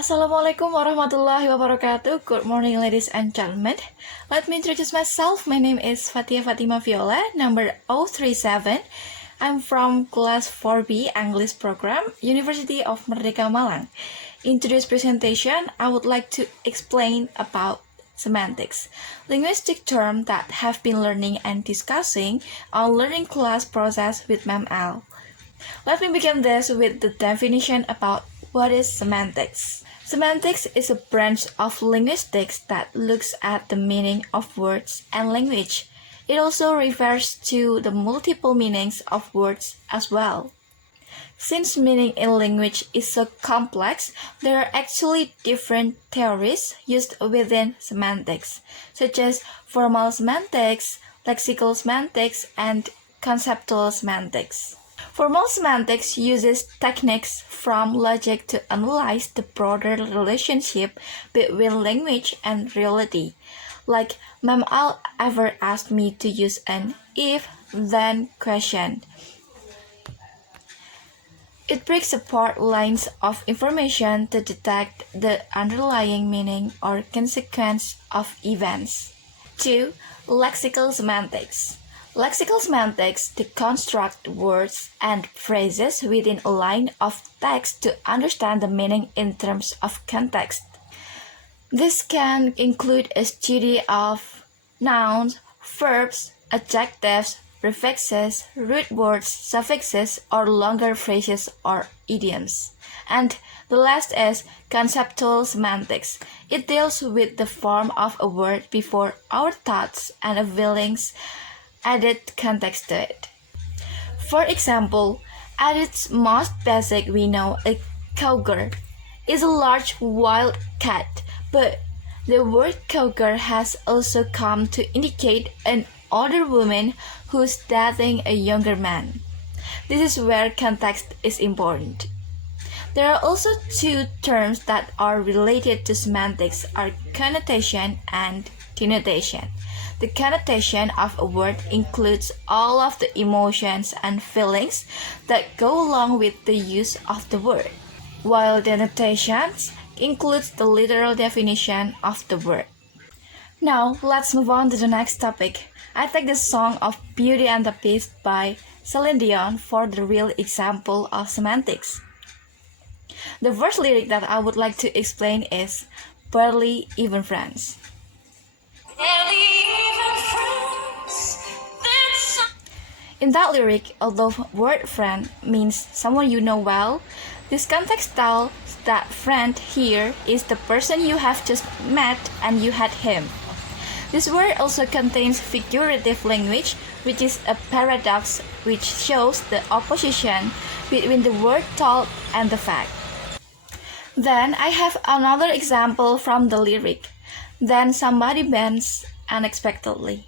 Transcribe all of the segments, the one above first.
Assalamualaikum warahmatullahi wabarakatuh. Good morning, ladies and gentlemen. Let me introduce myself. My name is Fatima Viola, number 037. I'm from class 4B English program, University of Merdeka, Malang. In today's presentation, I would like to explain about semantics, linguistic term that have been learning and discussing on learning class process with Ma'am Al. Let me begin this with the definition about what is semantics. Semantics is a branch of linguistics that looks at the meaning of words and language. It also refers to the multiple meanings of words as well. Since meaning in language is so complex, there are actually different theories used within semantics, such as formal semantics, lexical semantics, and conceptual semantics. Formal semantics uses techniques from logic to analyze the broader relationship between language and reality. Like Ma'am Al ever asked me to use an if-then question. It breaks apart lines of information to detect the underlying meaning or consequence of events. 2. Lexical semantics. Lexical semantics deconstruct words and phrases within a line of text to understand the meaning in terms of context. This can include a study of nouns, verbs, adjectives, prefixes, root words, suffixes, or longer phrases or idioms. And the last is conceptual semantics. It deals with the form of a word before our thoughts and feelings added context to it. For example, at its most basic we know a cougar is a large wild cat, but the word cougar has also come to indicate an older woman who's dating a younger man. This is where context is important. There are also two terms that are related to semantics are connotation and denotation. The connotation of a word includes all of the emotions and feelings that go along with the use of the word, while denotations includes the literal definition of the word. Now, let's move on to the next topic. I take the song of Beauty and the Beast by Celine Dion for the real example of semantics. The first lyric that I would like to explain is Barely Even Friends. In that lyric, although word friend means someone you know well, this context tells that friend here is the person you have just met and you had him. This word also contains figurative language, which is a paradox which shows the opposition between the word told and the fact. Then I have another example from the lyric. Then somebody bends unexpectedly.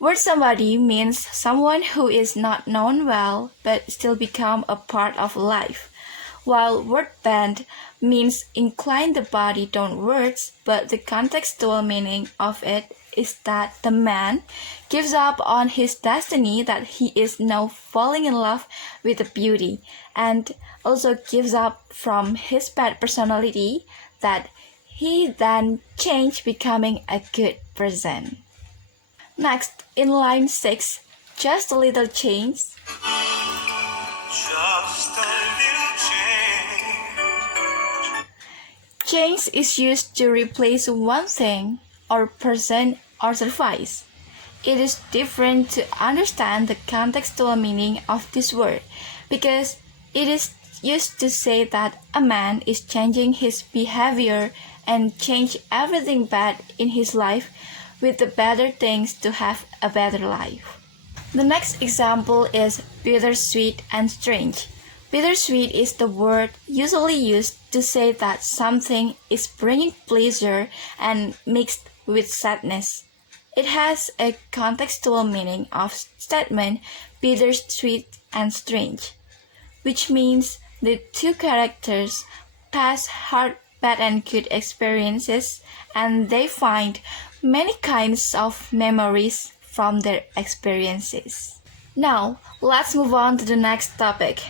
Word somebody means someone who is not known well but still become a part of life, while word bend means incline the body downwards, but the contextual meaning of it is that the man gives up on his destiny that he is now falling in love with the beauty, and also gives up from his bad personality that he then changed becoming a good person. Next, in line 6, just a little change. Just a little change. Change is used to replace one thing or person or service. It is different to understand the contextual meaning of this word because it is used to say that a man is changing his behavior and change everything bad in his life with the better things to have a better life. The next example is bittersweet and strange. Bittersweet is the word usually used to say that something is bringing pleasure and mixed with sadness. It has a contextual meaning of statement bittersweet and strange, which means the two characters pass hard, bad and good experiences and they find many kinds of memories from their experiences. Now, let's move on to the next topic,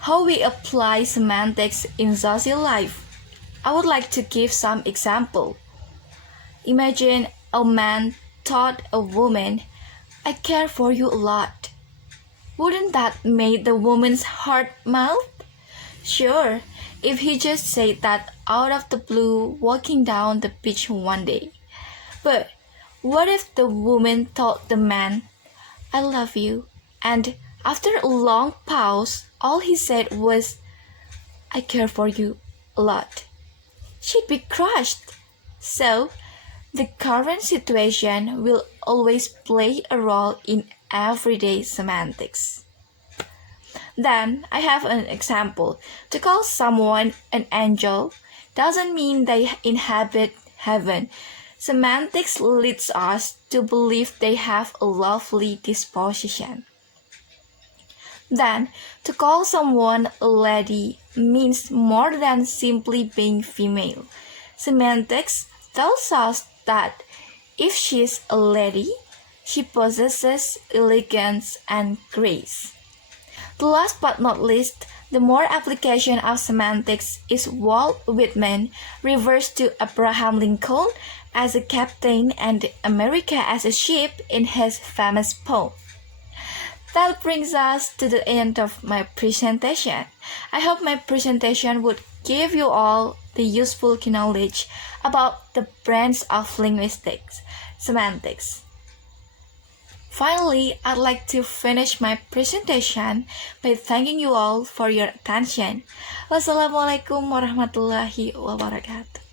how we apply semantics in social life. I would like to give some example. Imagine a man told a woman, "I care for you a lot." Wouldn't that make the woman's heart melt? Sure, if he just said that out of the blue walking down the beach one day. But what if the woman told the man, "I love you," and after a long pause, all he said was, "I care for you a lot"? She'd be crushed. So, the current situation will always play a role in everyday semantics. Then, I have an example. To call someone an angel doesn't mean they inhabit heaven. Semantics leads us to believe they have a lovely disposition. Then, to call someone a lady means more than simply being female. Semantics tells us that if she's a lady, she possesses elegance and grace. The last but not least, the more application of semantics is Walt Whitman refers to Abraham Lincoln as a captain and America as a ship in his famous poem. That brings us to the end of my presentation. I hope my presentation would give you all the useful knowledge about the branch of linguistics, semantics. Finally, I'd like to finish my presentation by thanking you all for your attention. Wassalamualaikum warahmatullahi wabarakatuh.